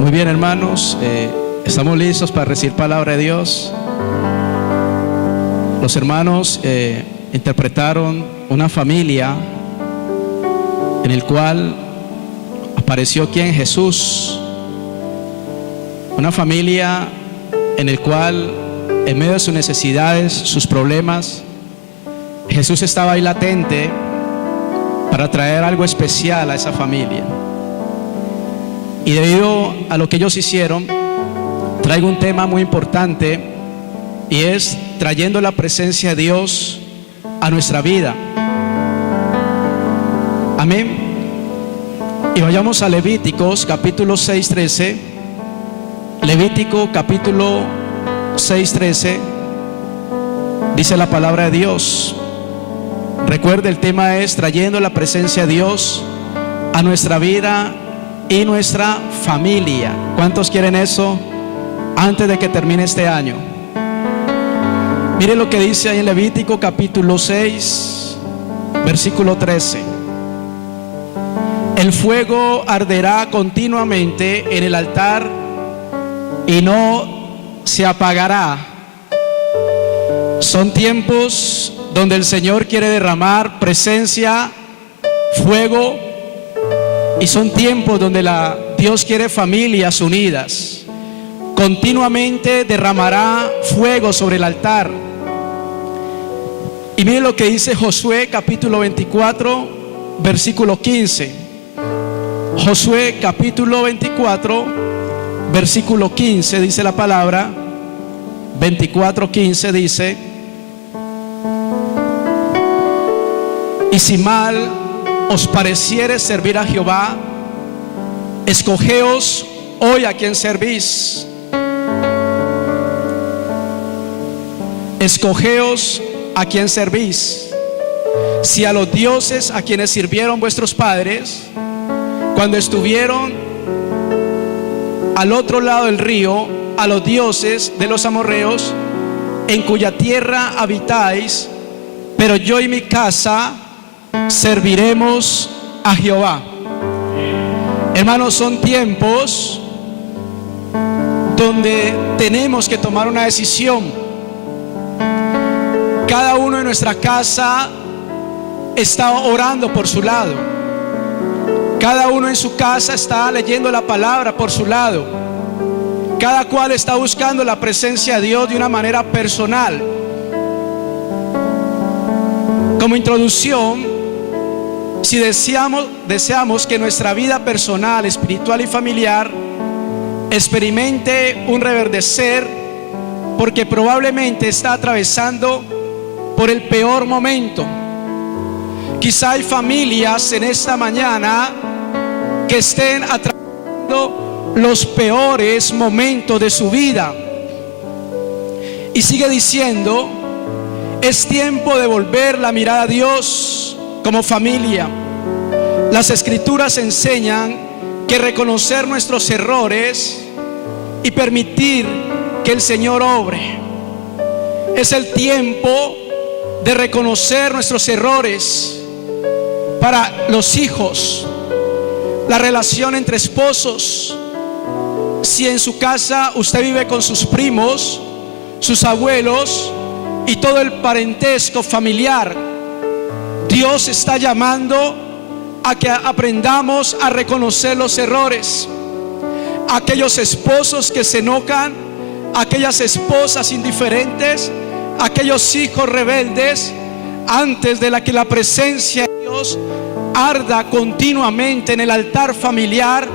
Muy bien, hermanos, estamos listos para recibir palabra de Dios. Los hermanos interpretaron una familia en el cual apareció ¿quién? Jesús. Una familia en el cual, en medio de sus necesidades, sus problemas, Jesús estaba ahí latente para traer algo especial a esa familia. Y debido a lo que ellos hicieron, traigo un tema muy importante, y es trayendo la presencia de Dios a nuestra vida. Amén. Y vayamos a Levíticos capítulo 6:13. Levítico capítulo 6:13. Dice la palabra de Dios. Recuerde, el tema es trayendo la presencia de Dios a nuestra vida y nuestra familia. ¿Cuántos quieren eso antes de que termine este año? Mire lo que dice ahí en Levítico capítulo 6, versículo 13. El fuego arderá continuamente en el altar y no se apagará. Son tiempos donde el Señor quiere derramar presencia, fuego, y son tiempos donde Dios quiere familias unidas. Continuamente derramará fuego sobre el altar. Y mire lo que dice Josué capítulo 24, versículo 15. Josué capítulo 24, versículo 15, dice la palabra. 24:15 dice: y si mal os pareciere servir a Jehová, escogeos hoy a quien servís. Escogeos a quien servís. Si a los dioses a quienes sirvieron vuestros padres cuando estuvieron al otro lado del río, a los dioses de los amorreos, en cuya tierra habitáis, pero yo y mi casa serviremos a Jehová. Hermanos, son tiempos donde tenemos que tomar una decisión. Cada uno en nuestra casa está orando por su lado. Cada uno en su casa está leyendo la palabra por su lado. Cada cual está buscando la presencia de Dios de una manera personal. Como introducción, si deseamos que nuestra vida personal, espiritual y familiar experimente un reverdecer, porque probablemente está atravesando por el peor momento. Quizá hay familias en esta mañana que estén atravesando los peores momentos de su vida. Y sigue diciendo: es tiempo de volver la mirada a Dios como familia. Las escrituras enseñan que reconocer nuestros errores y permitir que el Señor obre. Es el tiempo de reconocer nuestros errores para los hijos, la relación entre esposos. Si en su casa usted vive con sus primos, sus abuelos y todo el parentesco familiar, Dios está llamando a que aprendamos a reconocer los errores. Aquellos esposos que se enojan, aquellas esposas indiferentes, aquellos hijos rebeldes, antes de que la presencia de Dios arda continuamente en el altar familiar,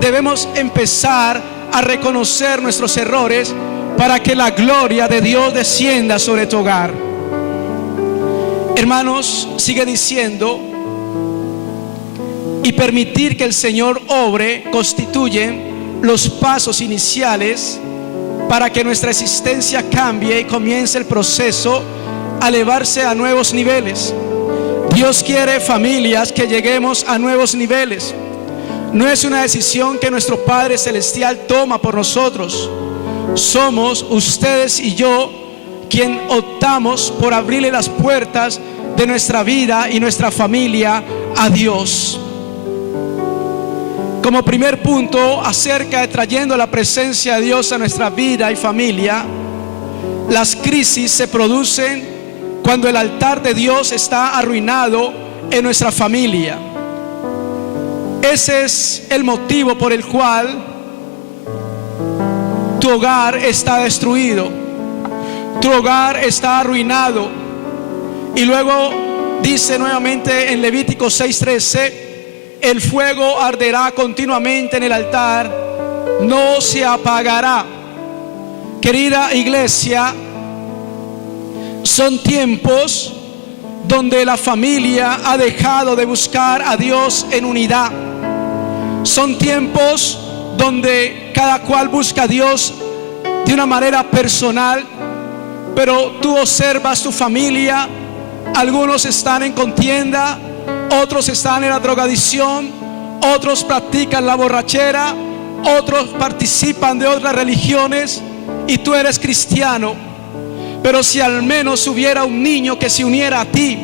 debemos empezar a reconocer nuestros errores para que la gloria de Dios descienda sobre tu hogar. Hermanos, sigue diciendo: y permitir que el Señor obre constituyen los pasos iniciales para que nuestra existencia cambie y comience el proceso a elevarse a nuevos niveles. Dios quiere familias que lleguemos a nuevos niveles. No es una decisión que nuestro Padre Celestial toma por nosotros. Somos ustedes y yo quien optamos por abrirle las puertas de nuestra vida y nuestra familia a Dios. como primer punto acerca de trayendo la presencia de Dios a nuestra vida y familia, las crisis se producen cuando el altar de Dios está arruinado en nuestra familia. Ese es el motivo por el cual tu hogar está destruido, tu hogar está arruinado. Y luego dice nuevamente en Levítico 6:13: el fuego arderá continuamente en el altar, no se apagará. Querida iglesia, son tiempos donde la familia ha dejado de buscar a Dios en unidad. Son tiempos donde cada cual busca a Dios de una manera personal, pero tú observas tu familia. Algunos están en contienda, otros están en la drogadicción, otros practican la borrachera, otros participan de otras religiones, y tú eres cristiano. Pero si al menos hubiera un niño que se uniera a ti,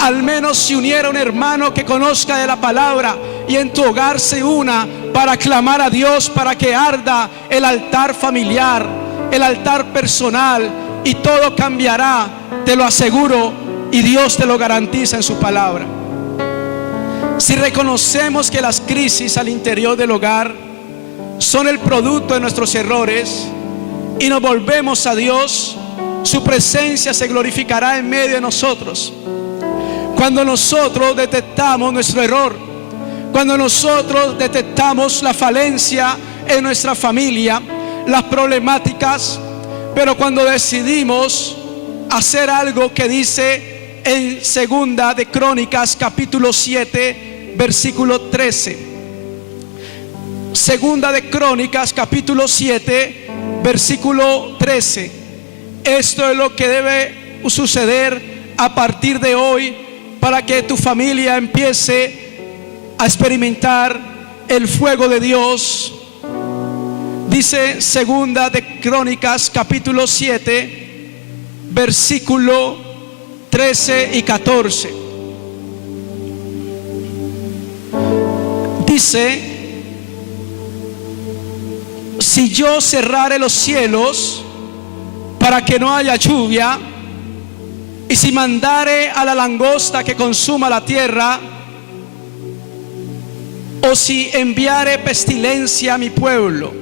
al menos si uniera un hermano que conozca de la palabra y en tu hogar se una para clamar a Dios, para que arda el altar familiar, el altar personal, y todo cambiará, te lo aseguro, y Dios te lo garantiza en su palabra. Si reconocemos que las crisis al interior del hogar son el producto de nuestros errores y nos volvemos a Dios, su presencia se glorificará en medio de nosotros. Cuando nosotros detectamos nuestro error, cuando nosotros detectamos la falencia en nuestra familia, las problemáticas, pero cuando decidimos hacer algo que dice en Segunda de Crónicas capítulo 7 versículo 13. Segunda de Crónicas capítulo 7 versículo 13. Esto es lo que debe suceder a partir de hoy para que tu familia empiece a experimentar el fuego de Dios. Dice Segunda de Crónicas capítulo 7 versículo 13 y 14. Dice: si yo cerrare los cielos para que no haya lluvia, y si mandare a la langosta que consuma la tierra, o si enviare pestilencia a mi pueblo.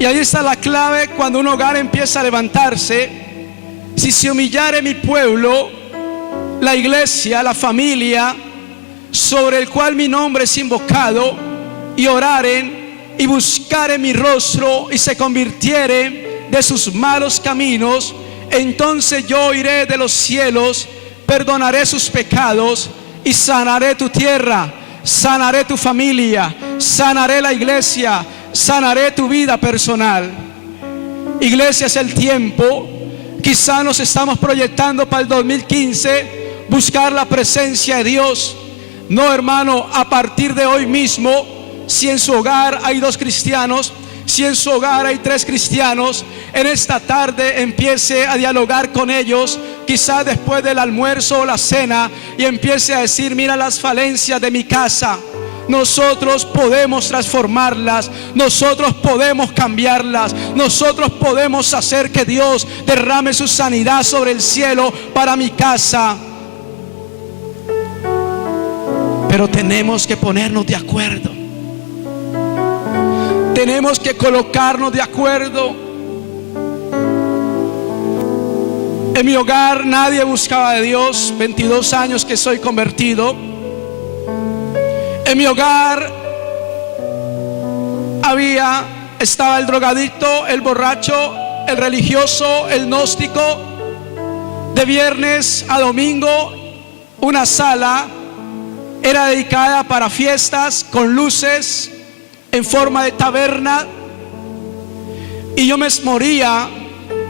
Y ahí está la clave cuando un hogar empieza a levantarse. Si se humillare mi pueblo, la iglesia, la familia, sobre el cual mi nombre es invocado, y oraren y buscaren mi rostro y se convirtieren de sus malos caminos, entonces yo oiré de los cielos, perdonaré sus pecados y sanaré tu tierra, sanaré tu familia, sanaré la iglesia, sanaré tu vida personal. Iglesia, es el tiempo. Quizá nos estamos proyectando para el 2015 buscar la presencia de Dios. No, hermano, a partir de hoy mismo, si en su hogar hay 2 cristianos, si en su hogar hay 3 cristianos, en esta tarde empiece a dialogar con ellos, quizá después del almuerzo o la cena, y empiece a decir: mira las falencias de mi casa, nosotros podemos transformarlas, nosotros podemos cambiarlas, nosotros podemos hacer que Dios derrame su sanidad sobre el cielo para mi casa. Pero tenemos que ponernos de acuerdo. Tenemos que colocarnos de acuerdo. En mi hogar nadie buscaba de Dios. 22 años que soy convertido. En mi hogar estaba el drogadicto, el borracho, el religioso, el gnóstico. De viernes a domingo, una sala era dedicada para fiestas con luces en forma de taberna, y yo me moría.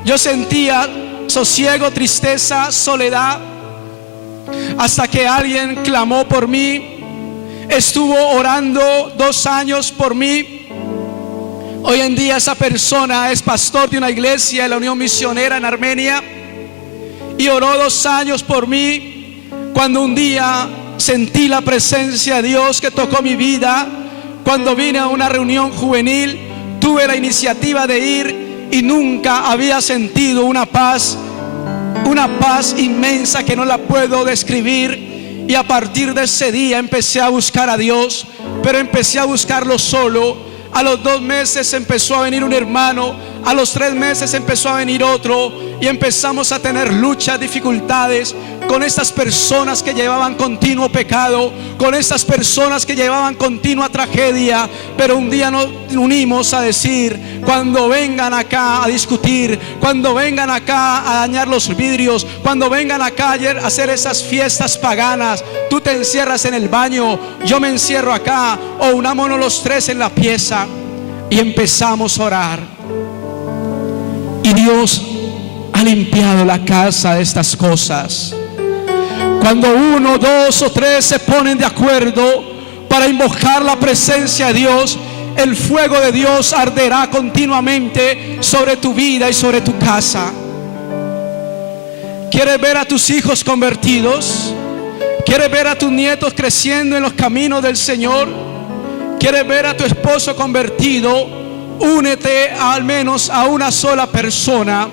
Yo sentía sosiego, tristeza, soledad, hasta que alguien clamó por mí, estuvo orando 2 años por mí. Hoy en día esa persona es pastor de una iglesia de la Unión Misionera en Armenia, y oró 2 años por mí. Cuando un día sentí la presencia de Dios que tocó mi vida, Cuando vine a una reunión juvenil, tuve la iniciativa de ir y nunca había sentido una paz inmensa que no la puedo describir. Y a partir de ese día empecé a buscar a Dios, pero empecé a buscarlo solo. A los 2 meses empezó a venir un hermano, a los 3 meses empezó a venir otro, y empezamos a tener luchas, dificultades con estas personas que llevaban continuo pecado, con estas personas que llevaban continua tragedia. Pero un día nos unimos a decir: cuando vengan acá a discutir, cuando vengan acá a dañar los vidrios, cuando vengan acá a hacer esas fiestas paganas, tú te encierras en el baño, yo me encierro acá, o unámonos los 3 en la pieza. Y empezamos a orar, y Dios ha limpiado la casa de estas cosas. Cuando 1, 2 o 3 se ponen de acuerdo para invocar la presencia de Dios, el fuego de Dios arderá continuamente sobre tu vida y sobre tu casa. ¿Quieres ver a tus hijos convertidos? ¿Quieres ver a tus nietos creciendo en los caminos del Señor? ¿Quieres ver a tu esposo convertido? Únete al menos a una sola persona.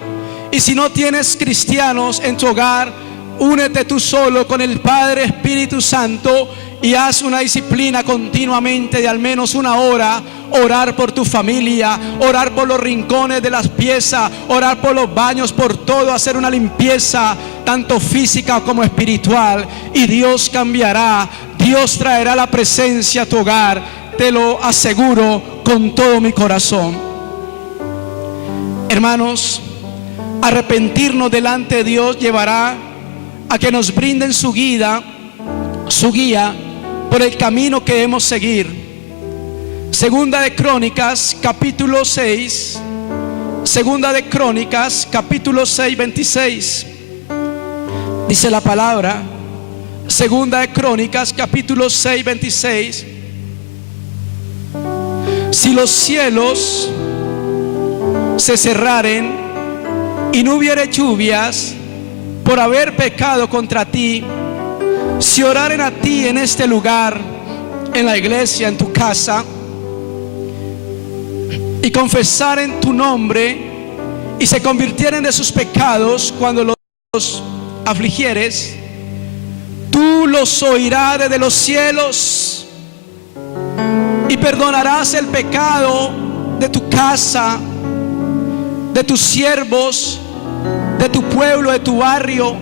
Y si no tienes cristianos en tu hogar, únete tú solo con el Padre Espíritu Santo y haz una disciplina continuamente de al menos 1 hora. Orar por tu familia, orar por los rincones de las piezas, orar por los baños, por todo, hacer una limpieza tanto física como espiritual, y Dios cambiará. Dios traerá la presencia a tu hogar, te lo aseguro con todo mi corazón. Hermanos, arrepentirnos delante de Dios llevará a que nos brinden su guía por el camino que debemos seguir. Segunda de Crónicas capítulo 6, Segunda de Crónicas capítulo 6, 26. Dice la palabra, Segunda de Crónicas capítulo 6, 26: si los cielos se cerraren y no hubiere lluvias por haber pecado contra ti, si oraren a ti en este lugar, en la iglesia, en tu casa, y confesaren tu nombre y se convirtieren de sus pecados cuando los afligieres, tú los oirás desde los cielos y perdonarás el pecado de tu casa, de tus siervos, de tu pueblo, de tu barrio,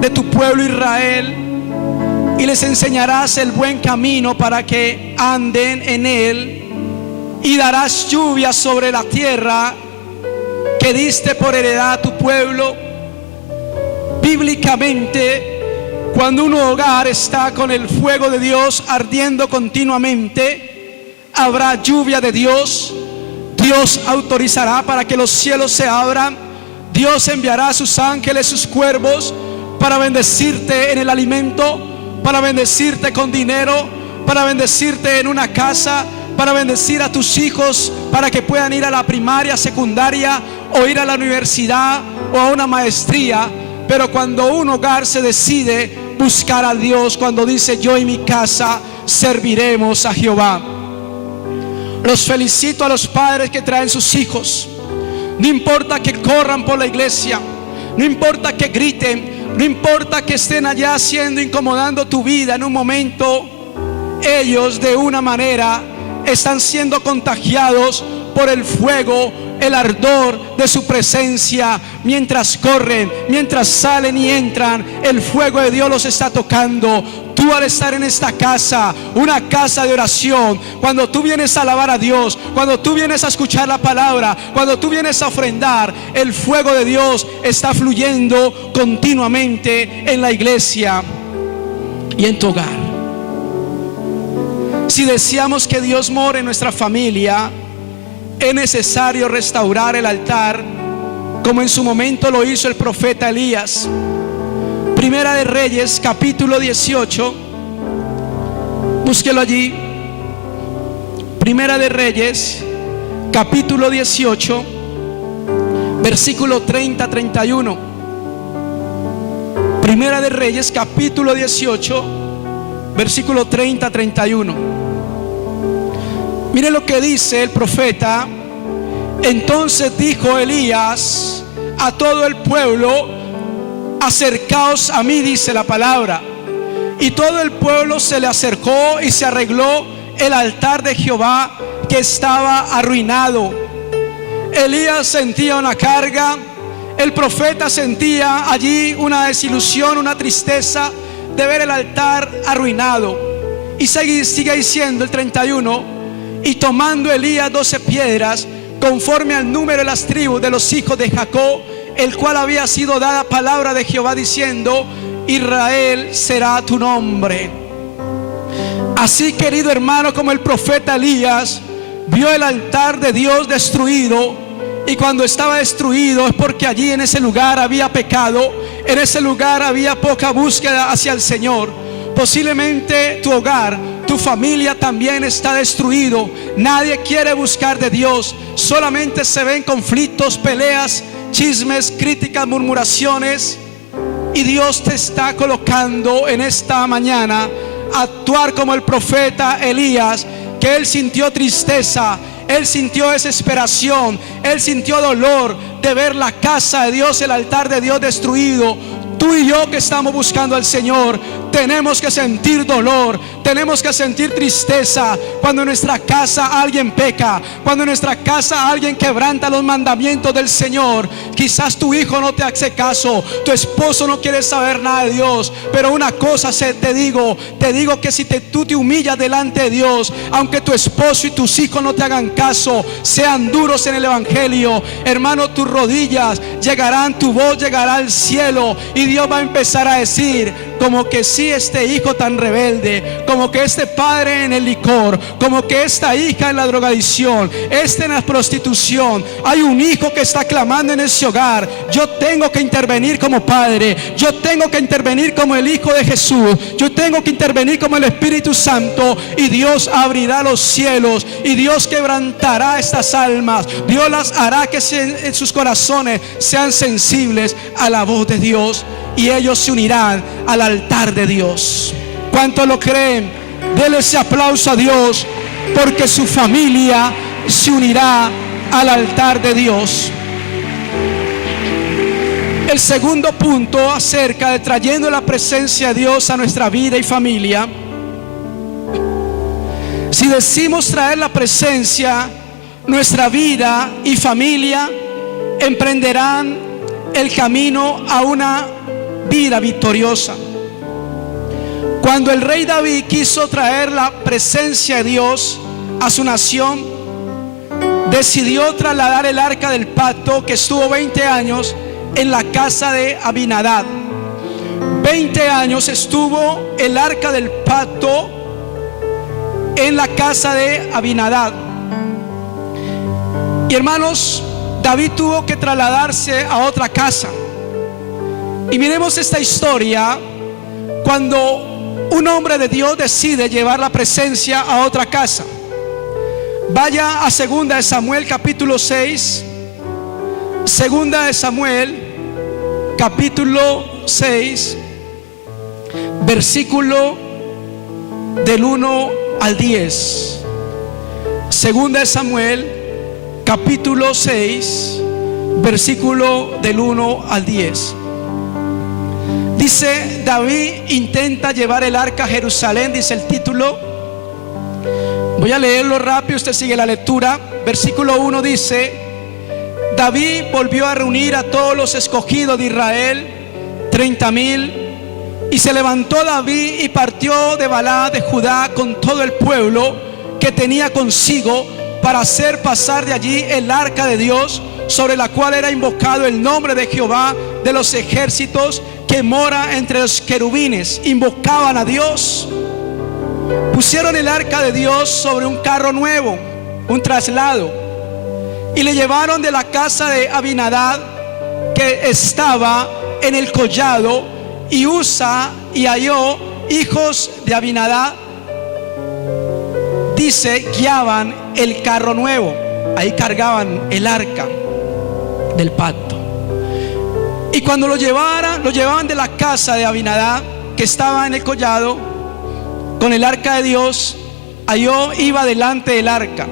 de tu pueblo Israel, y les enseñarás el buen camino para que anden en él, y darás lluvia sobre la tierra que diste por heredad a tu pueblo. Bíblicamente, cuando un hogar está con el fuego de Dios ardiendo continuamente, habrá lluvia de Dios. Dios autorizará para que los cielos se abran. Dios enviará a sus ángeles, sus cuervos, para bendecirte en el alimento, para bendecirte con dinero, para bendecirte en una casa, para bendecir a tus hijos, para que puedan ir a la primaria, secundaria, o ir a la universidad, o a una maestría. Pero cuando un hogar se decide buscar a Dios, cuando dice: yo y mi casa serviremos a Jehová. Los felicito a los padres que traen sus hijos. No importa que corran por la iglesia, no importa que griten, no importa que estén allá haciendo, incomodando tu vida en un momento, ellos de una manera están siendo contagiados por el fuego, el ardor de su presencia. Mientras corren, mientras salen y entran, el fuego de Dios los está tocando. Tú, al estar en esta casa, una casa de oración, cuando tú vienes a alabar a Dios, cuando tú vienes a escuchar la palabra, cuando tú vienes a ofrendar, el fuego de Dios está fluyendo continuamente en la iglesia y en tu hogar. Si deseamos que Dios more en nuestra familia, es necesario restaurar el altar, como en su momento lo hizo el profeta Elías. Primera de Reyes capítulo 18, búsquelo allí. Primera de Reyes capítulo 18, versículo 30-31. Primera de Reyes capítulo 18, versículo 30-31. Mire lo que dice el profeta. Entonces dijo Elías a todo el pueblo: acercaos a mí, dice la palabra. Y todo el pueblo se le acercó y se arregló el altar de Jehová, que estaba arruinado. Elías sentía una carga, el profeta sentía allí una desilusión, una tristeza de ver el altar arruinado. Y sigue diciendo el 31: y tomando Elías 12 piedras, conforme al número de las tribus de los hijos de Jacob, el cual había sido dada palabra de Jehová diciendo: Israel será tu nombre. Así, querido hermano, como el profeta Elías vio el altar de Dios destruido, y cuando estaba destruido es porque allí en ese lugar había pecado, en ese lugar había poca búsqueda hacia el Señor. Posiblemente tu hogar, tu familia también está destruido. Nadie quiere buscar de Dios, solamente se ven conflictos, peleas, chismes, críticas, murmuraciones. Y Dios te está colocando en esta mañana a actuar como el profeta Elías, que él sintió tristeza, él sintió desesperación, él sintió dolor de ver la casa de Dios, el altar de Dios destruido. Tú y yo que estamos buscando al Señor tenemos que sentir dolor, tenemos que sentir tristeza cuando en nuestra casa alguien peca, cuando en nuestra casa alguien quebranta los mandamientos del Señor. Quizás tu hijo no te hace caso, tu esposo no quiere saber nada de Dios, pero una cosa te digo que si tú te humillas delante de Dios, aunque tu esposo y tus hijos no te hagan caso, sean duros en el evangelio, hermano, tus rodillas llegarán, tu voz llegará al cielo, y Dios va a empezar a decir: como que sí, este hijo tan rebelde, como que este padre en el licor, como que esta hija en la drogadicción, este en la prostitución, hay un hijo que está clamando en ese hogar. Yo tengo que intervenir como padre, yo tengo que intervenir como el Hijo de Jesús, yo tengo que intervenir como el Espíritu Santo, y Dios abrirá los cielos, y Dios quebrantará estas almas. Dios las hará que en sus corazones sean sensibles a la voz de Dios, y ellos se unirán al altar de Dios. ¿Cuántos lo creen? Denle ese aplauso a Dios, porque su familia se unirá al altar de Dios. El segundo punto acerca de trayendo la presencia de Dios a nuestra vida y familia: si decimos traer la presencia, nuestra vida y familia emprenderán el camino a una vida victoriosa. Cuando el rey David quiso traer la presencia de Dios a su nación, decidió trasladar el arca del pacto, que estuvo 20 años en la casa de Abinadab. 20 años estuvo el arca del pacto en la casa de Abinadab. Y hermanos, David tuvo que trasladarse a otra casa. Y miremos esta historia cuando un hombre de Dios decide llevar la presencia a otra casa. Vaya a 2 de Samuel capítulo 6. 2 de Samuel capítulo 6, versículo del 1 al 10. 2 de Samuel capítulo 6, versículo del 1 al 10. Dice: David intenta llevar el arca a Jerusalén, dice el título. Voy a leerlo rápido, usted sigue la lectura. Versículo 1 dice: David volvió a reunir a todos los escogidos de Israel, 30,000, y se levantó David y partió de Balá de Judá con todo el pueblo que tenía consigo, para hacer pasar de allí el arca de Dios, sobre la cual era invocado el nombre de Jehová de los ejércitos, que mora entre los querubines. Invocaban a Dios. Pusieron el arca de Dios sobre un carro nuevo, un traslado, y le llevaron de la casa de Abinadab, que estaba en el collado, y Usa y Ahio, hijos de Abinadab, dice, guiaban el carro nuevo. Ahí cargaban el arca del pacto. Y cuando lo llevaban de la casa de Abinadab, que estaba en el collado, con el arca de Dios, yo iba delante del arca.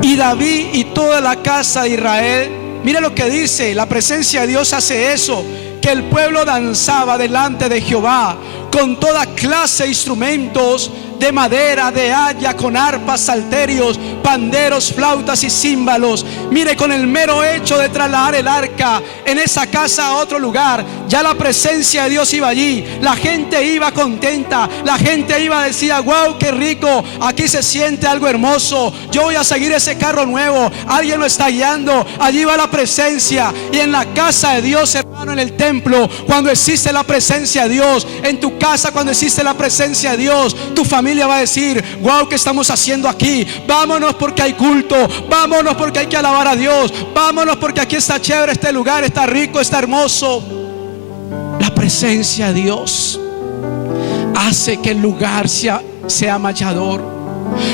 Y David y toda la casa de Israel, mire lo que dice, la presencia de Dios hace eso, que el pueblo danzaba delante de Jehová con toda clase de instrumentos de madera, de haya, con arpas, salterios, panderos, flautas y címbalos. Mire, con el mero hecho de trasladar el arca en esa casa a otro lugar, ya la presencia de Dios iba allí. La gente iba contenta, la gente iba, decía: wow, qué rico, aquí se siente algo hermoso, yo voy a seguir ese carro nuevo, alguien lo está guiando, allí va la presencia. Y en la casa de Dios, hermano, en el templo, cuando existe la presencia de Dios, en tu casa cuando existe la presencia de Dios, tu familia va a decir: wow, ¿qué estamos haciendo aquí? Vámonos porque hay culto, vámonos porque hay que alabar a Dios, vámonos porque aquí está chévere este lugar, está rico, está hermoso. La presencia de Dios hace que el lugar sea mañador.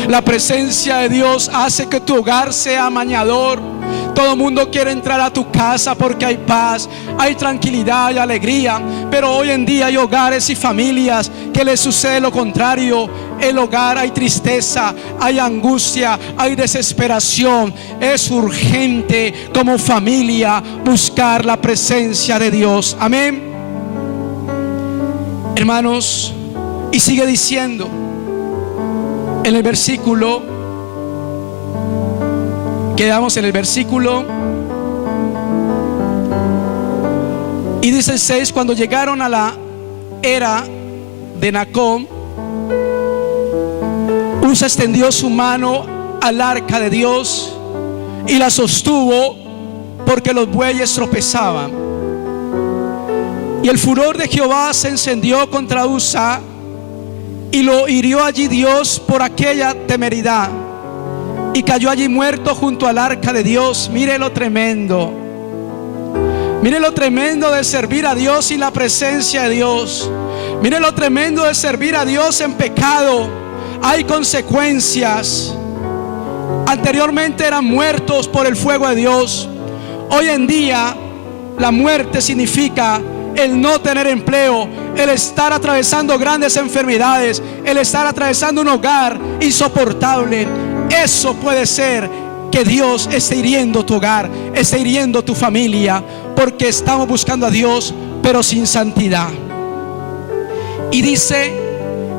La presencia de Dios hace que tu hogar sea mañador. Todo el mundo quiere entrar a tu casa porque hay paz, hay tranquilidad, hay alegría. Pero hoy en día hay hogares y familias que les sucede lo contrario. El hogar hay tristeza, hay angustia, hay desesperación. Es urgente como familia buscar la presencia de Dios. Amén. Hermanos, y sigue diciendo en el versículo, quedamos en el versículo, y dice el 6: cuando llegaron a la era de Nacón, Usa extendió su mano al arca de Dios y la sostuvo porque los bueyes tropezaban. Y el furor de Jehová se encendió contra Usa y lo hirió allí Dios por aquella temeridad, y cayó allí muerto junto al arca de Dios. Mire lo tremendo, mire lo tremendo de servir a Dios y la presencia de Dios. Mire lo tremendo de servir a Dios en pecado. Hay consecuencias. Anteriormente eran muertos por el fuego de Dios. Hoy en día la muerte significa el no tener empleo, el estar atravesando grandes enfermedades, el estar atravesando un hogar insoportable. Eso puede ser que Dios esté hiriendo tu hogar, esté hiriendo tu familia, porque estamos buscando a Dios pero sin santidad. Y dice,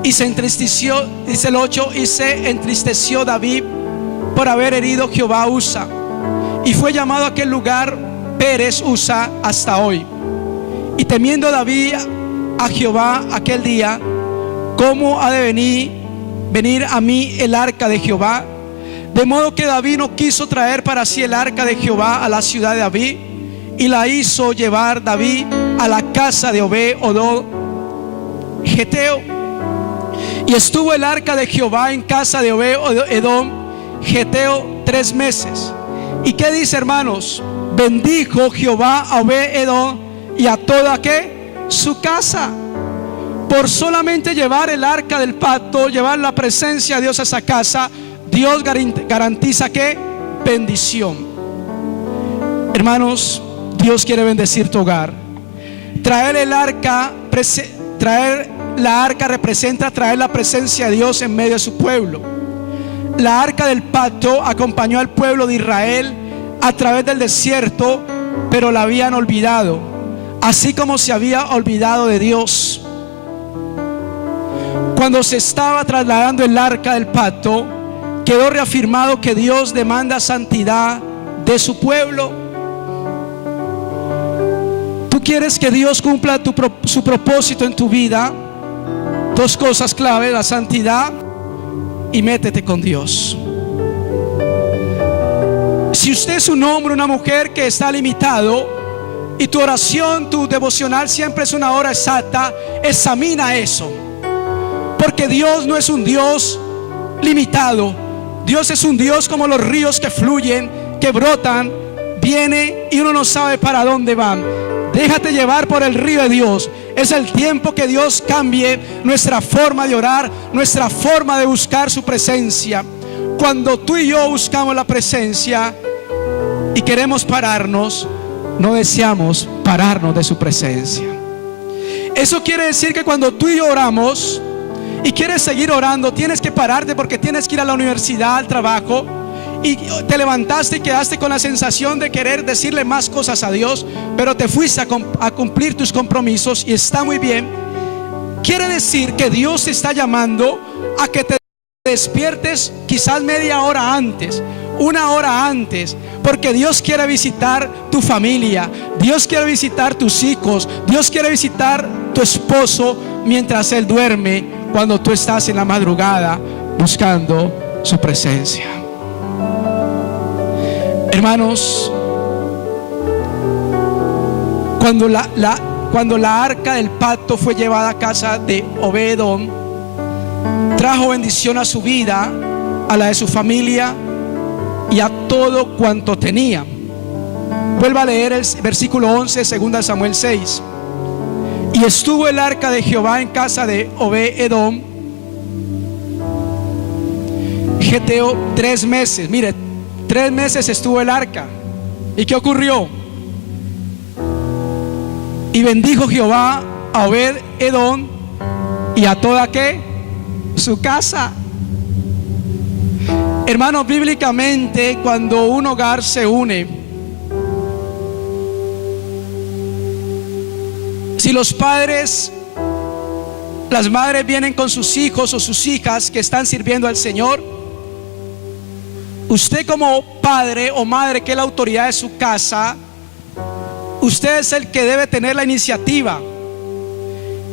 y se entristeció, dice el 8, y se entristeció David por haber herido Jehová a Usa, y fue llamado a aquel lugar Pérez Usa hasta hoy. Y temiendo David a Jehová aquel día, ¿cómo ha de venir a mí el arca de Jehová? De modo que David no quiso traer para sí el arca de Jehová a la ciudad de David, y la hizo llevar David a la casa de Obed-Edom Geteo. Y estuvo el arca de Jehová en casa de Obed-Edom Geteo 3 meses. ¿Y qué dice, hermanos? Bendijo Jehová a Obed-Edom y a toda su casa, por solamente llevar el arca del pacto, llevar la presencia de Dios a esa casa. Dios garantiza bendición. Hermanos, Dios quiere bendecir tu hogar. Traer la arca representa traer la presencia de Dios en medio de su pueblo. La arca del pacto acompañó al pueblo de Israel a través del desierto, pero la habían olvidado, así como se había olvidado de Dios. Cuando se estaba trasladando el arca del pacto, quedó reafirmado que Dios demanda santidad de su pueblo. ¿Tú quieres que Dios cumpla su propósito en tu vida? 2 cosas clave: la santidad y métete con Dios. Si usted es un hombre o una mujer que está limitado y tu oración, tu devocional siempre es una hora exacta, examina eso, porque Dios no es un Dios limitado. Dios es un Dios como los ríos que fluyen, que brotan, viene y uno no sabe para dónde van. Déjate llevar por el río de Dios. Es el tiempo que Dios cambie nuestra forma de orar, nuestra forma de buscar su presencia. Cuando tú y yo buscamos la presencia y queremos pararnos, no deseamos pararnos de su presencia. Eso quiere decir que cuando tú y yo oramos y quieres seguir orando, tienes que pararte porque tienes que ir a la universidad, al trabajo, y te levantaste y quedaste con la sensación de querer decirle más cosas a Dios, pero te fuiste a cumplir tus compromisos, y está muy bien. Quiere decir que Dios te está llamando a que te despiertes quizás media hora antes, una hora antes, porque Dios quiere visitar tu familia, Dios quiere visitar tus hijos, Dios quiere visitar tu esposo mientras Él duerme, cuando tú estás en la madrugada buscando su presencia. Hermanos, cuando la arca del pacto fue llevada a casa de Obed-edom, trajo bendición a su vida, a la de su familia y a todo cuanto tenía. Vuelva a leer el versículo 11, 2 Samuel 6. Y estuvo el arca de Jehová en casa de Obed-edom, Geteo, 3 meses. Mire, 3 meses estuvo el arca. ¿Y qué ocurrió? Y bendijo Jehová a Obed-edom y a toda ¿qué? Su casa. Hermanos, bíblicamente, cuando un hogar se une, si los padres, las madres vienen con sus hijos o sus hijas que están sirviendo al Señor, usted como padre o madre, que es la autoridad de su casa, usted es el que debe tener la iniciativa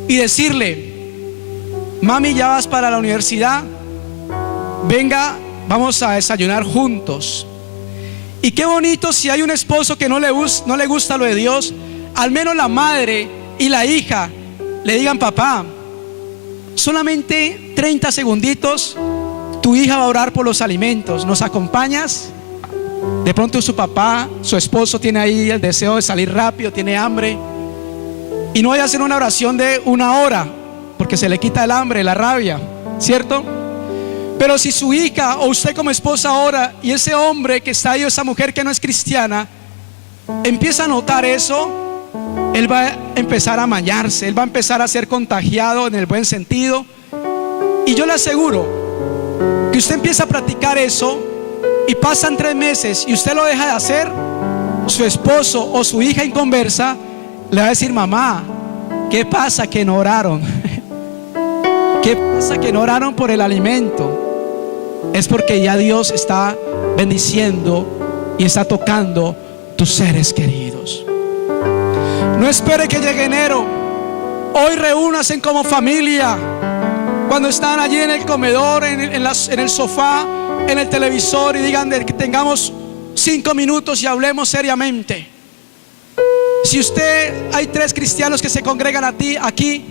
y decirle: mami, ya vas para la universidad, venga, vamos a desayunar juntos. Y qué bonito si hay un esposo que no le gusta lo de Dios, al menos la madre y la hija le digan: papá, solamente 30 segunditos, tu hija va a orar por los alimentos, ¿nos acompañas? De pronto su papá, su esposo tiene ahí el deseo de salir rápido, tiene hambre, y no vaya a hacer una oración de 1 hora, porque se le quita el hambre, la rabia, ¿cierto? Pero si su hija o usted como esposa ora, y ese hombre que está ahí o esa mujer que no es cristiana empieza a notar eso, él va a empezar a mañarse, él va a empezar a ser contagiado en el buen sentido. Y yo le aseguro que usted empieza a practicar eso y pasan 3 meses y usted lo deja de hacer, su esposo o su hija inconversa le va a decir: mamá, ¿qué pasa que no oraron? ¿Qué pasa que no oraron por el alimento? Es porque ya Dios está bendiciendo y está tocando tus seres queridos. No espere que llegue enero. Hoy reúnanse como familia. Cuando están allí en el comedor, en el sofá, en el televisor, y digan que tengamos 5 minutos y hablemos seriamente. Si hay 3 cristianos que se congregan aquí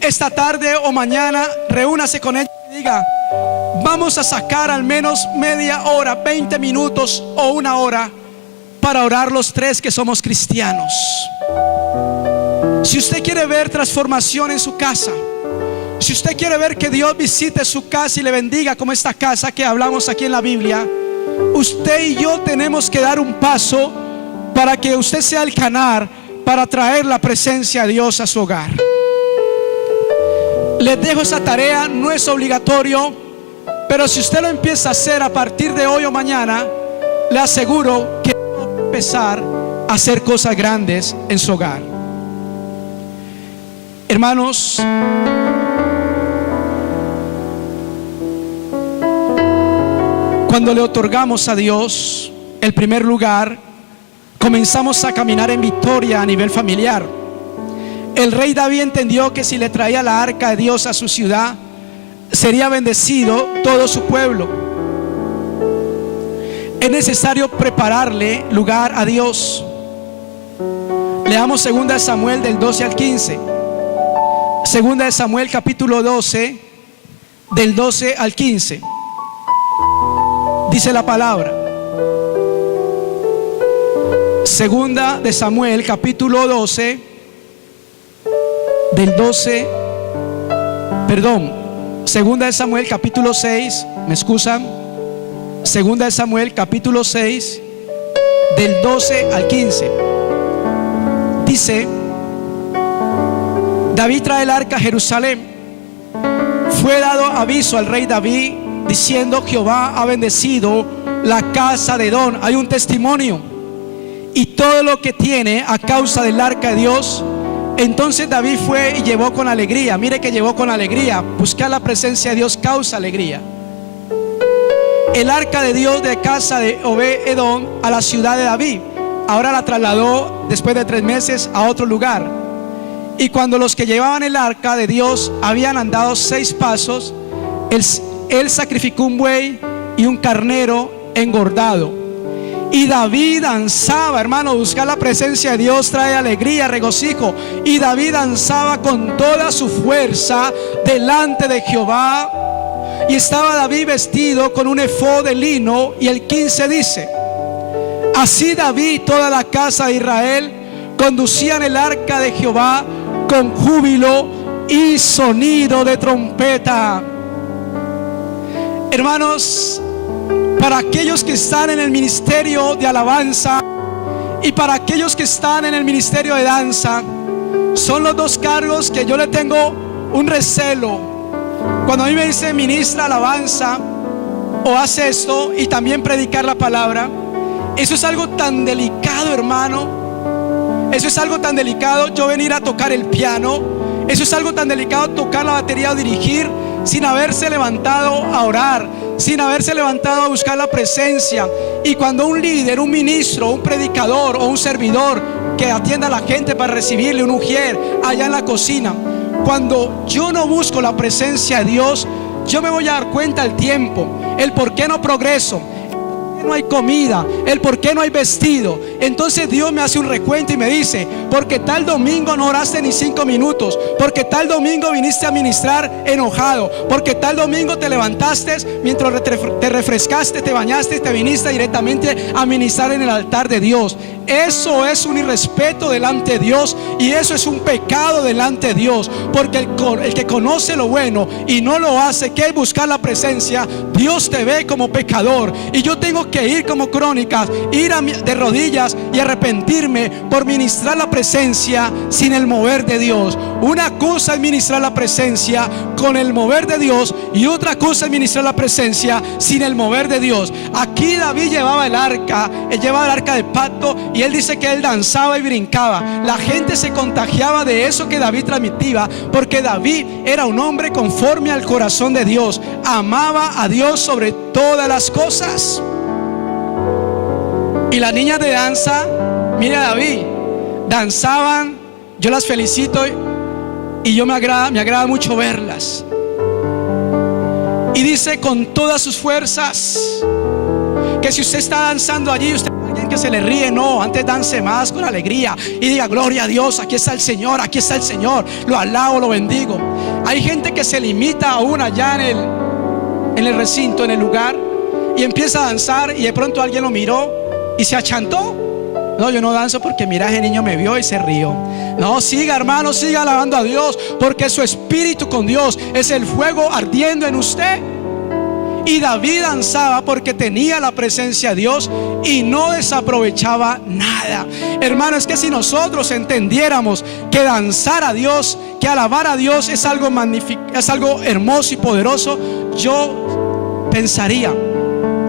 esta tarde o mañana, reúnase con ellos y diga: vamos a sacar al menos media hora, 20 minutos o 1 hora para orar los 3 que somos cristianos. Si usted quiere ver transformación en su casa, si usted quiere ver que Dios visite su casa y le bendiga, como esta casa que hablamos aquí en la Biblia, usted y yo tenemos que dar un paso para que usted sea el canal para traer la presencia de Dios a su hogar. Les dejo esa tarea, no es obligatorio, pero si usted lo empieza a hacer a partir de hoy o mañana, le aseguro que va a empezar a hacer cosas grandes en su hogar. Hermanos, cuando le otorgamos a Dios el primer lugar, comenzamos a caminar en victoria a nivel familiar. El rey David entendió que si le traía la arca de Dios a su ciudad, sería bendecido todo su pueblo. Es necesario prepararle lugar a Dios. Leamos 2 Samuel del 12 al 15. 2 Samuel capítulo 12, del 12 al 15. Dice la palabra. 2 Samuel capítulo 12, del 12, perdón, 2 Samuel capítulo 6, me excusan. 2 Samuel capítulo 6, del 12 al 15. Dice: David trae el arca a Jerusalén. fue dado aviso al rey David diciendo: Jehová ha bendecido la casa de Edom. Hay un testimonio y todo lo que tiene a causa del arca de Dios. Entonces David fue y llevó con alegría. Mire que llevó con alegría. Buscar la presencia de Dios causa alegría. El arca de Dios de casa de Obed-Edom a la ciudad de David. Ahora la trasladó después de 3 meses a otro lugar. Y cuando los que llevaban el arca de Dios habían andado 6 pasos, él sacrificó un buey y un carnero engordado. Y David danzaba, hermano. Buscar la presencia de Dios trae alegría, regocijo. Y David danzaba con toda su fuerza delante de Jehová. Y estaba David vestido con un efod de lino. Y el 15 dice: así David y toda la casa de Israel conducían el arca de Jehová con júbilo y sonido de trompeta. Hermanos, para aquellos que están en el ministerio de alabanza y para aquellos que están en el ministerio de danza, son los 2 cargos que yo le tengo un recelo. Cuando a mí me dice ministra alabanza o hace esto y también predicar la palabra, eso es algo tan delicado, hermano. Eso es algo tan delicado, yo venir a tocar el piano. Eso es algo tan delicado, tocar la batería o dirigir sin haberse levantado a orar, sin haberse levantado a buscar la presencia. Y cuando un líder, un ministro, un predicador o un servidor que atienda a la gente para recibirle un ujier allá en la cocina, cuando yo no busco la presencia de Dios, yo me voy a dar cuenta al tiempo, el por qué no progreso, no hay comida, el por qué no hay vestido. Entonces Dios me hace un recuento y me dice: porque tal domingo no oraste ni 5 minutos, porque tal domingo viniste a ministrar enojado, porque tal domingo te levantaste mientras te refrescaste, te bañaste y te viniste directamente a ministrar en el altar de Dios. Eso es un irrespeto delante de Dios y eso es un pecado delante de Dios, porque el que conoce lo bueno y no lo hace, que es buscar la presencia, Dios te ve como pecador. Y yo tengo que ir como Crónicas, ir de rodillas y arrepentirme por ministrar la presencia sin el mover de Dios. Una cosa es ministrar la presencia con el mover de Dios y otra cosa es ministrar la presencia sin el mover de Dios. Aquí David llevaba el arca, él llevaba el arca del pacto y él dice que él danzaba y brincaba. La gente se contagiaba de eso que David transmitía, porque David era un hombre conforme al corazón de Dios, amaba a Dios sobre todas las cosas. Y las niñas de danza, mire a David, danzaban. Yo las felicito y me agrada mucho verlas. Y dice con todas sus fuerzas, que si usted está danzando allí, usted es alguien que se le ríe, no, antes dance más con alegría y diga: gloria a Dios, aquí está el Señor, aquí está el Señor, lo alabo, lo bendigo. Hay gente que se limita aún allá en el recinto, en el lugar, y empieza a danzar y de pronto alguien lo miró y se achantó. No, yo no danzo porque mira, ese niño me vio y se rió. No, siga, hermano, siga alabando a Dios, porque su espíritu con Dios es el fuego ardiendo en usted. Y David danzaba porque tenía la presencia de Dios y no desaprovechaba nada. Hermano, es que si nosotros entendiéramos que danzar a Dios, que alabar a Dios es algo magnífico, es algo hermoso y poderoso, yo pensaría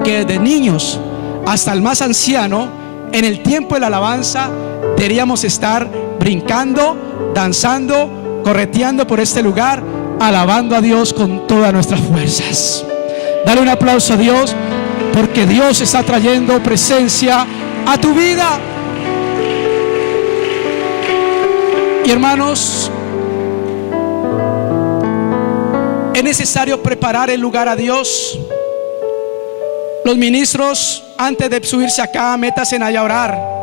que desde niños hasta el más anciano, en el tiempo de la alabanza, deberíamos estar brincando, danzando, correteando por este lugar, alabando a Dios con todas nuestras fuerzas. Dale un aplauso a Dios, porque Dios está trayendo presencia a tu vida. Y hermanos, es necesario preparar el lugar a Dios. Los ministros, antes de subirse acá, métanse allá a orar.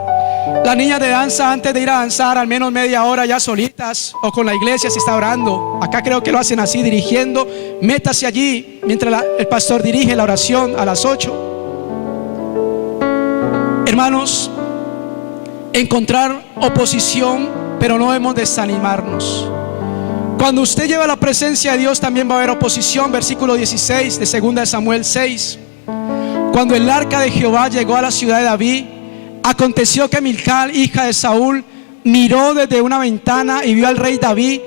Las niñas de danza, antes de ir a danzar, al menos media hora ya solitas, o con la iglesia si está orando. Acá creo que lo hacen así, dirigiendo. Métase allí mientras el pastor dirige la oración a las 8. Hermanos, encontrar oposición, pero no debemos desanimarnos. Cuando usted lleva la presencia de Dios, también va a haber oposición. Versículo 16 de 2 Samuel 6. Cuando el arca de Jehová llegó a la ciudad de David, aconteció que Mical, hija de Saúl, miró desde una ventana y vio al rey David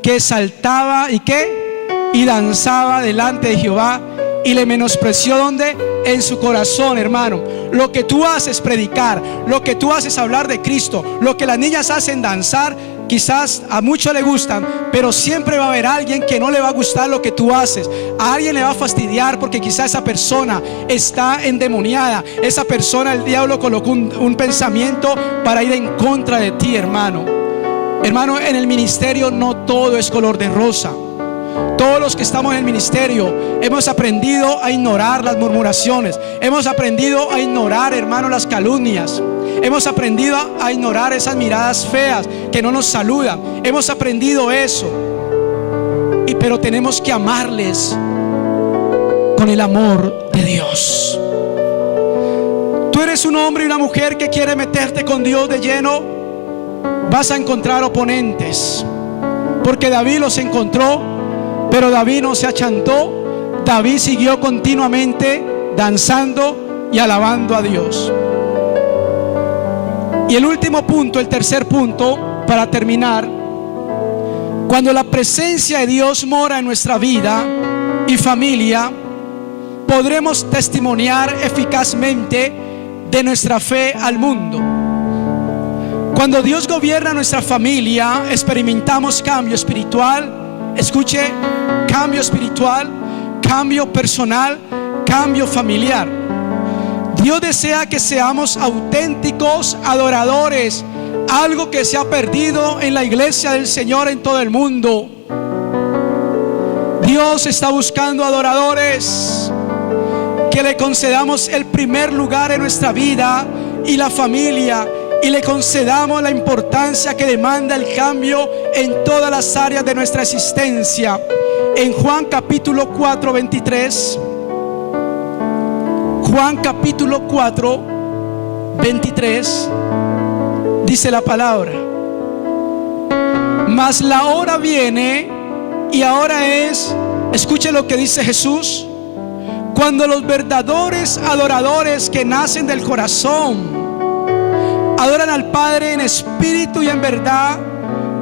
que saltaba y que y danzaba delante de Jehová y le menospreció. ¿Dónde? En su corazón, hermano. Lo que tú haces predicar, lo que tú haces hablar de Cristo, lo que las niñas hacen danzar, quizás a muchos le gustan, pero siempre va a haber alguien que no le va a gustar lo que tú haces. A alguien le va a fastidiar porque quizás esa persona está endemoniada. Esa persona, el diablo colocó un pensamiento para ir en contra de ti, hermano. Hermano, en el ministerio no todo es color de rosa. Todos los que estamos en el ministerio hemos aprendido a ignorar las murmuraciones. Hemos aprendido a ignorar, hermano, las calumnias. Hemos aprendido a ignorar esas miradas feas que no nos saludan. Hemos aprendido eso. Pero tenemos que amarles con el amor de Dios. Tú eres un hombre y una mujer que quiere meterte con Dios de lleno. Vas a encontrar oponentes, porque David los encontró, pero David no se achantó. David siguió continuamente danzando y alabando a Dios. Y el último punto, el tercer punto, para terminar: cuando la presencia de Dios mora en nuestra vida y familia, podremos testimoniar eficazmente de nuestra fe al mundo. Cuando Dios gobierna nuestra familia, experimentamos cambio espiritual. Escuche, cambio espiritual, cambio personal, cambio familiar. Dios desea que seamos auténticos adoradores, algo que se ha perdido en la iglesia del Señor en todo el mundo. Dios está buscando adoradores, que le concedamos el primer lugar en nuestra vida y la familia, y le concedamos la importancia que demanda el cambio en todas las áreas de nuestra existencia. En Juan capítulo 4, 23, Juan capítulo 4, 23, dice la palabra: mas la hora viene, y ahora es, escuche lo que dice Jesús, cuando los verdaderos adoradores que nacen del corazón adoran al Padre en espíritu y en verdad,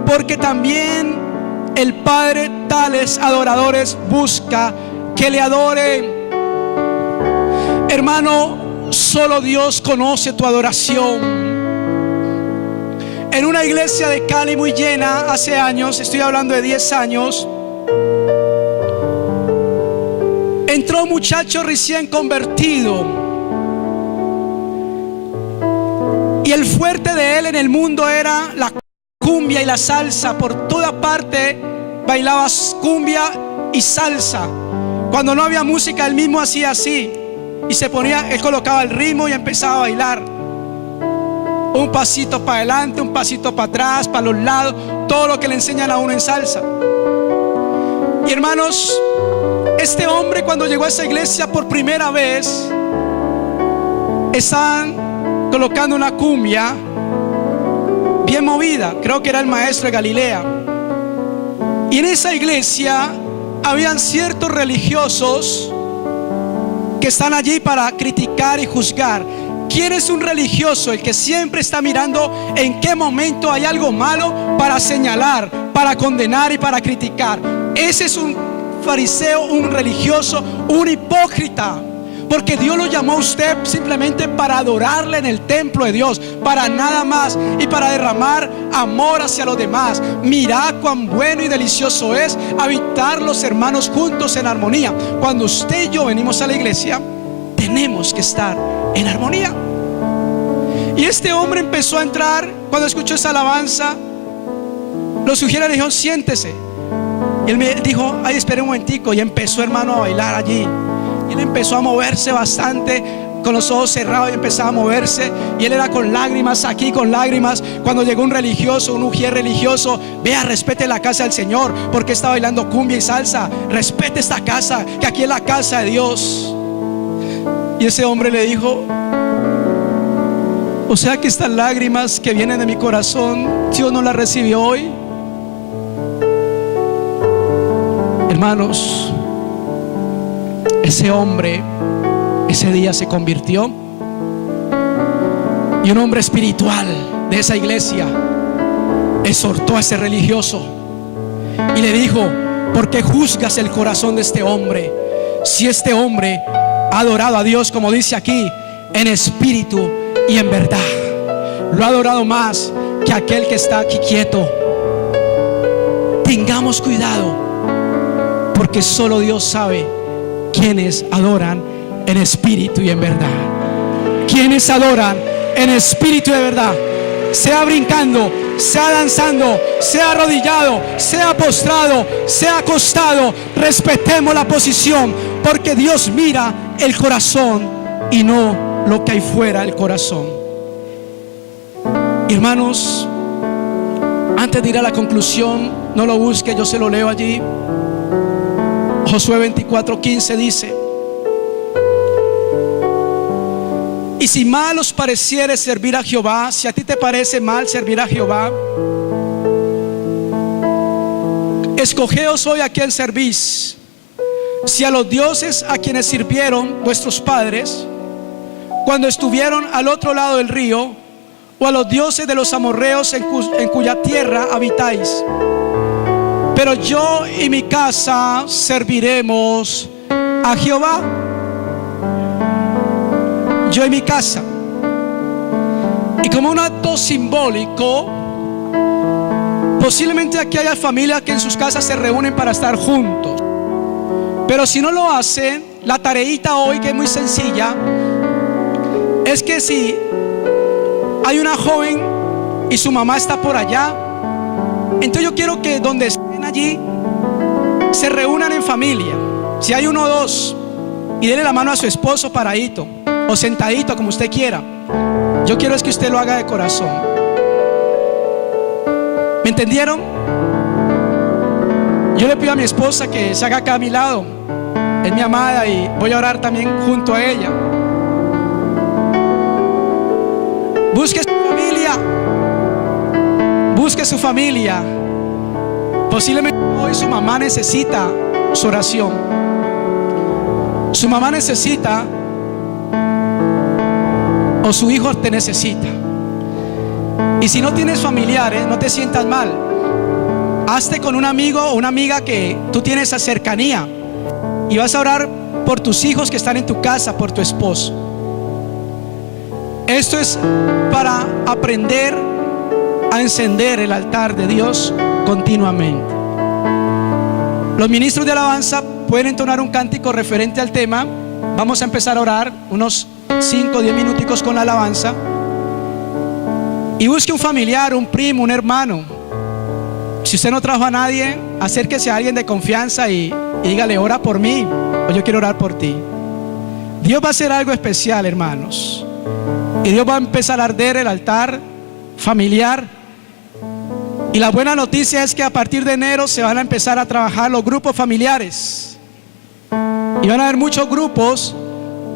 porque también el Padre tales adoradores busca que le adoren. Hermano, solo Dios conoce tu adoración. En una iglesia de Cali muy llena hace años, estoy hablando de 10 años, entró un muchacho recién convertido, y el fuerte de él en el mundo era la cumbia y la salsa. Por toda parte bailaba cumbia y salsa. Cuando no había música, él mismo hacía así, y se ponía, él colocaba el ritmo y empezaba a bailar. Un pasito para adelante, un pasito para atrás, para los lados, todo lo que le enseñan a uno en salsa. Y hermanos, este hombre, cuando llegó a esa iglesia por primera vez, estaban colocando una cumbia bien movida. Creo que era el maestro de Galilea. Y en esa iglesia habían ciertos religiosos que están allí para criticar y juzgar. ¿Quién es un religioso? El que siempre está mirando en qué momento hay algo malo para señalar, para condenar y para criticar. Ese es un fariseo, un religioso, un hipócrita. Porque Dios lo llamó a usted simplemente para adorarle en el templo de Dios, para nada más, y para derramar amor hacia los demás. Mirad cuán bueno y delicioso es habitar los hermanos juntos en armonía. Cuando usted y yo venimos a la iglesia, tenemos que estar en armonía. Y este hombre empezó a entrar. Cuando escuchó esa alabanza, los sugieres le dijeron: siéntese. Y él me dijo: ay, espere un momentico. Y empezó, hermano, a bailar allí. Y él empezó a moverse bastante, con los ojos cerrados, y empezaba a moverse. Y él era con lágrimas aquí, con lágrimas. Cuando llegó un religioso, un ujier religioso: vea, respete la casa del Señor, porque está bailando cumbia y salsa. Respete esta casa, que aquí es la casa de Dios. Y ese hombre le dijo: o sea que estas lágrimas que vienen de mi corazón, Dios no las recibió hoy. Hermanos, ese hombre ese día se convirtió, y un hombre espiritual de esa iglesia exhortó a ese religioso y le dijo: porque juzgas el corazón de este hombre. Si este hombre ha adorado a Dios, como dice aquí, en espíritu y en verdad, lo ha adorado más que aquel que está aquí quieto. Tengamos cuidado, porque solo Dios sabe quienes adoran en espíritu y en verdad. Quienes adoran en espíritu y de verdad, sea brincando, sea danzando, sea arrodillado, sea postrado, sea acostado, respetemos la posición, porque Dios mira el corazón y no lo que hay fuera del corazón. Hermanos, antes de ir a la conclusión, no lo busque, yo se lo leo allí. Josué 24:15 dice: y si mal os pareciere servir a Jehová, si a ti te parece mal servir a Jehová, escogeos hoy a quién servís, si a los dioses a quienes sirvieron vuestros padres cuando estuvieron al otro lado del río, o a los dioses de los amorreos en cuya tierra habitáis. Pero yo y mi casa serviremos a Jehová. Yo y mi casa. Y como un acto simbólico, posiblemente aquí haya familias que en sus casas se reúnen para estar juntos. Pero si no lo hacen, la tareita hoy, que es muy sencilla, es que si hay una joven y su mamá está por allá, entonces yo quiero que donde estén allí se reúnan en familia. Si hay uno o dos, y denle la mano a su esposo paradito o sentadito, como usted quiera. Yo quiero es que usted lo haga de corazón. ¿Me entendieron? Yo le pido a mi esposa que se haga acá a mi lado. Es mi amada y voy a orar también junto a ella. Busque su familia. Busque su familia. Posiblemente hoy su mamá necesita su oración. Su mamá necesita, o su hijo te necesita. Y si no tienes familiares, no te sientas mal. Hazte con un amigo o una amiga que tú tienes esa cercanía, y vas a orar por tus hijos que están en tu casa, por tu esposo. Esto es para aprender a encender el altar de Dios continuamente. Los ministros de alabanza pueden entonar un cántico referente al tema. Vamos a empezar a orar unos 5 o 10 minuticos con la alabanza. Y busque un familiar, un primo, un hermano. Si usted no trajo a nadie, acérquese a alguien de confianza y dígale: ora por mí, o yo quiero orar por ti. Dios va a hacer algo especial, hermanos. Y Dios va a empezar a arder el altar familiar. Y la buena noticia es que a partir de enero se van a empezar a trabajar los grupos familiares. Y van a haber muchos grupos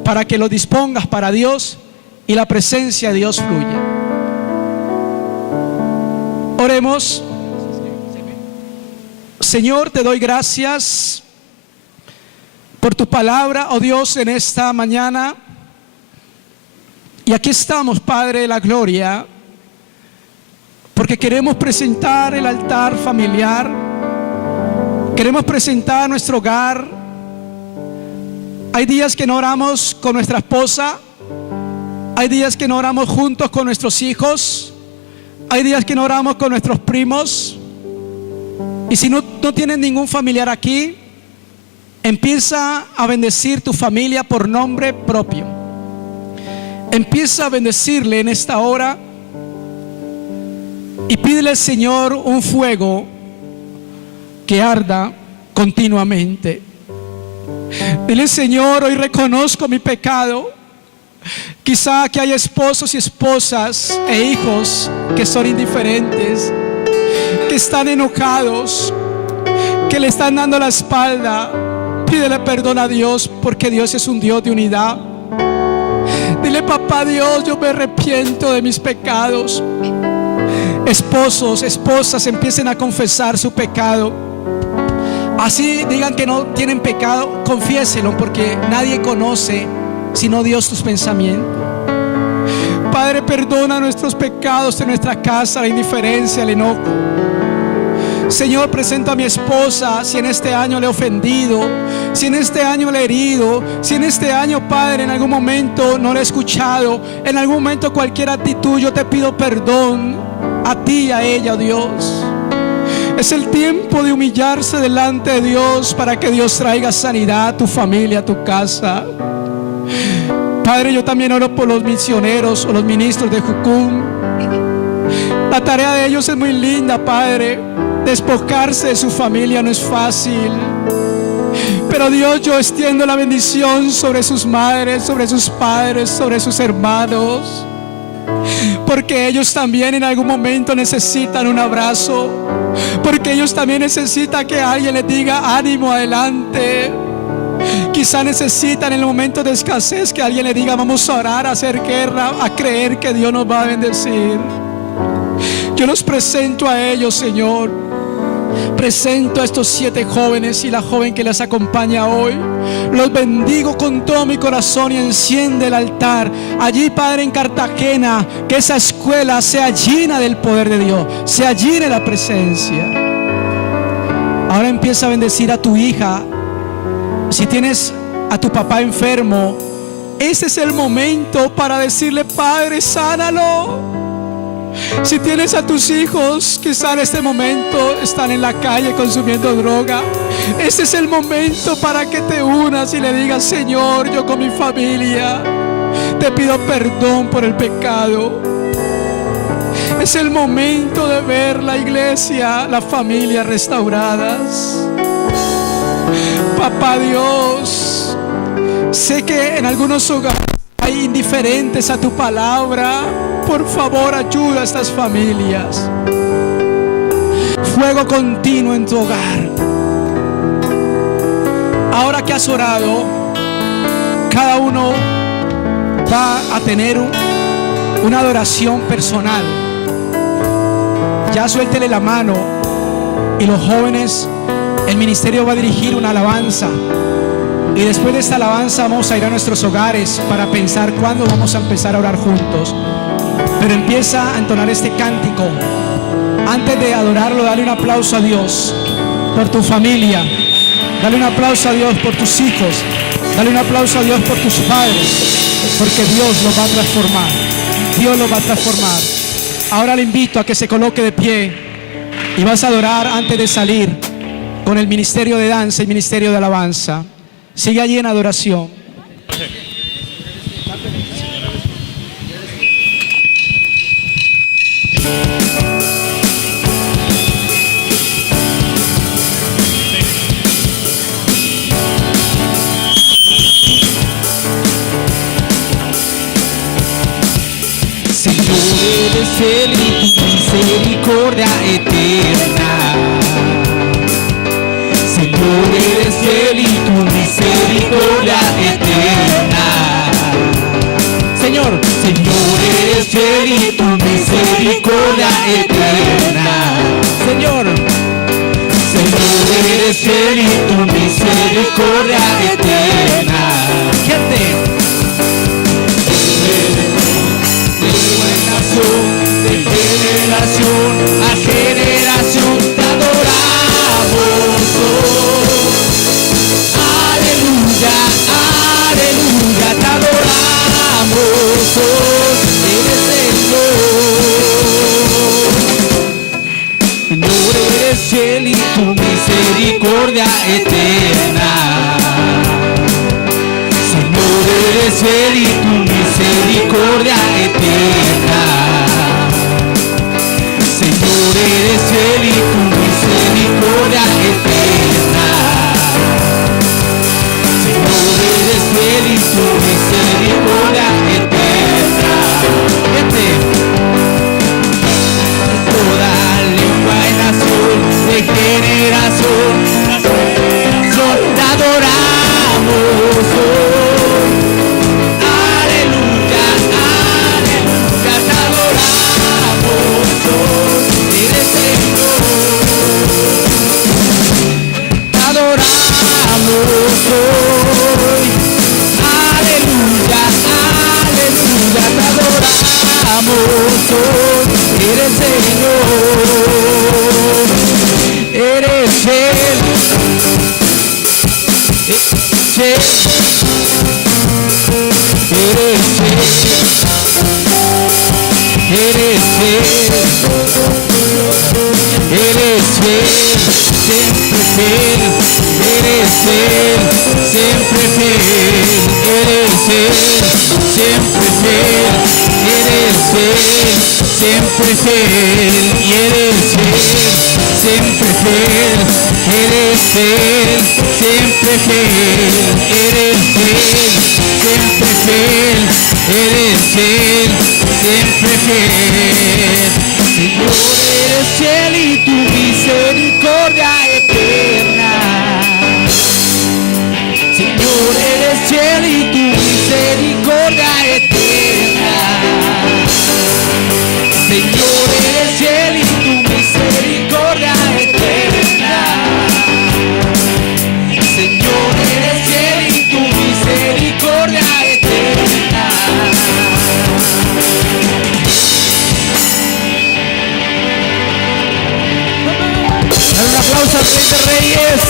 para que los dispongas para Dios y la presencia de Dios fluya. Oremos. Señor, te doy gracias por tu palabra, oh Dios, en esta mañana. Y aquí estamos, Padre de la gloria, porque queremos presentar el altar familiar. Queremos presentar nuestro hogar. Hay días que no oramos con nuestra esposa. Hay días que no oramos juntos con nuestros hijos. Hay días que no oramos con nuestros primos. Y si no tienes ningún familiar aquí, empieza a bendecir tu familia por nombre propio. Empieza a bendecirle en esta hora y pídele al Señor un fuego que arda continuamente. Dile: Señor, hoy reconozco mi pecado. Quizá aquí hay esposos y esposas e hijos que son indiferentes, que están enojados, que le están dando la espalda. Pídele perdón a Dios, porque Dios es un Dios de unidad. Dile: papá Dios, yo me arrepiento de mis pecados. Esposos, esposas, empiecen a confesar su pecado. Así digan que no tienen pecado, confiéselo, porque nadie conoce sino Dios tus pensamientos. Padre, perdona nuestros pecados de nuestra casa, la indiferencia, el enojo. Señor, presento a mi esposa, si en este año le he ofendido, si en este año le he herido, si en este año, Padre, en algún momento no le he escuchado, en algún momento cualquier actitud, yo te pido perdón a ti y a ella, oh Dios. Es el tiempo de humillarse delante de Dios para que Dios traiga sanidad a tu familia, a tu casa. Padre, yo también oro por los misioneros o los ministros de Jucum. La tarea de ellos es muy linda, Padre. Despojarse de su familia no es fácil. Pero Dios, yo extiendo la bendición sobre sus madres, sobre sus padres, sobre sus hermanos, porque ellos también en algún momento necesitan un abrazo, porque ellos también necesitan que alguien les diga ánimo, adelante. Quizá necesitan en el momento de escasez que alguien les diga vamos a orar, a hacer guerra, a creer que Dios nos va a bendecir. Yo los presento a ellos, Señor. Presento a estos 7 jóvenes y la joven que les acompaña hoy. Los bendigo con todo mi corazón y enciende el altar allí, Padre, en Cartagena. Que esa escuela sea llena del poder de Dios, sea llena de la presencia. Ahora empieza a bendecir a tu hija. Si tienes a tu papá enfermo, este es el momento para decirle: Padre, sánalo. Si tienes a tus hijos, quizá en este momento están en la calle consumiendo droga, este es el momento para que te unas y le digas: Señor, yo con mi familia te pido perdón por el pecado. Es el momento de ver la iglesia, las familias restauradas. Papá Dios, sé que en algunos hogares hay indiferentes a tu palabra. Por favor, ayuda a estas familias. Fuego continuo en tu hogar. Ahora que has orado, cada uno va a tener una adoración personal. Ya suéltele la mano. Y los jóvenes, el ministerio va a dirigir una alabanza. Y después de esta alabanza vamos a ir a nuestros hogares para pensar cuándo vamos a empezar a orar juntos. Pero empieza a entonar este cántico. Antes de adorarlo, dale un aplauso a Dios por tu familia. Dale un aplauso a Dios por tus hijos. Dale un aplauso a Dios por tus padres, porque Dios los va a transformar. Dios los va a transformar. Ahora le invito a que se coloque de pie y vas a adorar antes de salir con el ministerio de danza y ministerio de alabanza. Sigue allí en adoración. Fiel y tu misericordia eterna. Señor, eres fiel y tu misericordia eterna. Señor, eres fiel y tu misericordia eterna. Señor, eres fiel y tu misericordia eterna. Gente, de generación a generación te adoramos. Aleluya, aleluya, te adoramos. Eres Señor. Señor, eres fiel y tu misericordia eterna. Señor, eres fiel y tu misericordia eterna. Señor, eres fiel y tu misericordia eterna. Señor, eres fiel y tu misericordia eterna. Gente, toda lengua y nación, de generación a generación te adoramos. Aleluya, aleluya, te adoramos. Eres Señor. eres fiel, eres fiel, siempre fiel, eres fiel, siempre fiel, eres fiel, siempre fiel, eres fiel, siempre fiel, y eres fiel, siempre fiel, eres fiel, siempre fiel, eres fiel, siempre fiel, eres fiel, siempre fiel. Señor, eres fiel y tu misericordia eterna. Señor, eres fiel y tu misericordia eterna. Señor, eres fiel y tu misericordia eterna. Señor, eres fiel y tu misericordia eterna. Dale un aplauso al Rey de Reyes.